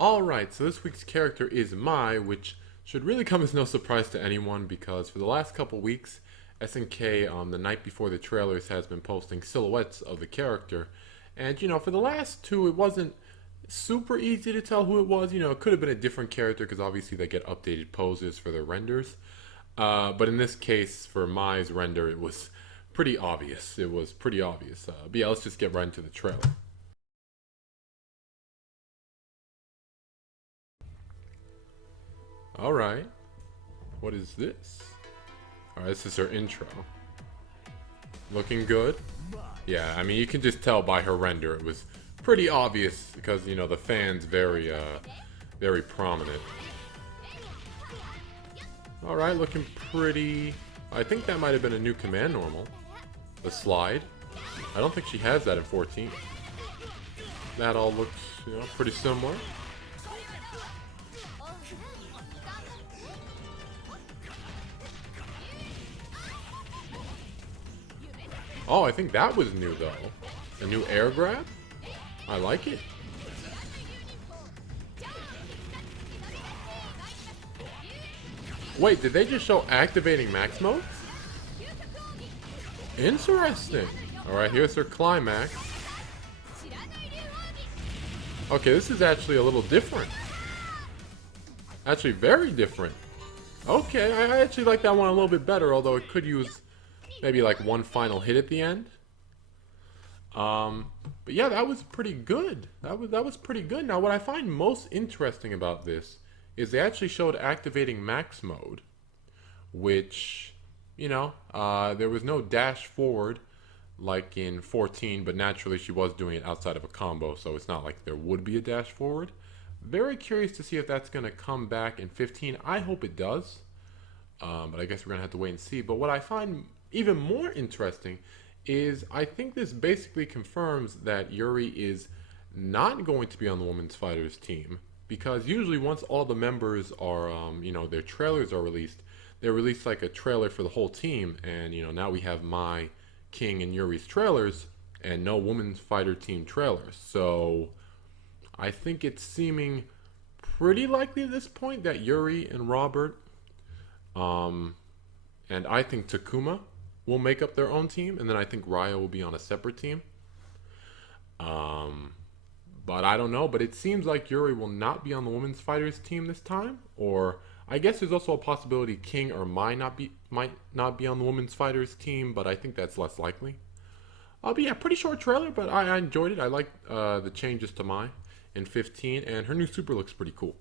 Alright, so this week's character is Mai, which should really come as no surprise to anyone because for the last couple weeks, SNK on the night before the trailers has been posting silhouettes of the character. And for the last two, it wasn't super easy to tell who it was. It could have been a different character because obviously they get updated poses for their renders. But in this case, for Mai's render, it was pretty obvious. It was pretty obvious. But yeah, let's just get right into the trailer. Alright, what is this? Alright, this is her intro. Looking good. Yeah, I mean, you can just tell by her render. It was pretty obvious because, the fan's very prominent. Alright, looking pretty... I think that might have been a new command normal. The slide. I don't think she has that in 14. That all looks, pretty similar. Oh, I think that was new, though. A new air grab? I like it. Wait, did they just show activating max mode? Interesting. Alright, here's her climax. Okay, this is actually a little different. Actually, very different. Okay, I actually like that one a little bit better, although it could use maybe like one final hit at the end. But yeah, that was pretty good. That was pretty good. Now, what I find most interesting about this is they actually showed activating max mode, which, there was no dash forward like in 14, but naturally she was doing it outside of a combo, so it's not like there would be a dash forward. Very curious to see if that's going to come back in 15. I hope it does, but I guess we're going to have to wait and see. But what I find even more interesting is I think this basically confirms that Yuri is not going to be on the Women's Fighters team, because usually once all the members are, their trailers are released, they release like a trailer for the whole team, and now we have Mai, King, and Yuri's trailers, and no Women's Fighter team trailers. So I think it's seeming pretty likely at this point that Yuri and Robert, and I think Takuma will make up their own team, and then I think Raya will be on a separate team. But I don't know. But it seems like Yuri will not be on the Women's Fighters team this time, or I guess there's also a possibility King or might not be on the Women's Fighters team, but I think that's less likely. But yeah, pretty short trailer, but I enjoyed it. I like the changes to Mai in 15, and her new super looks pretty cool.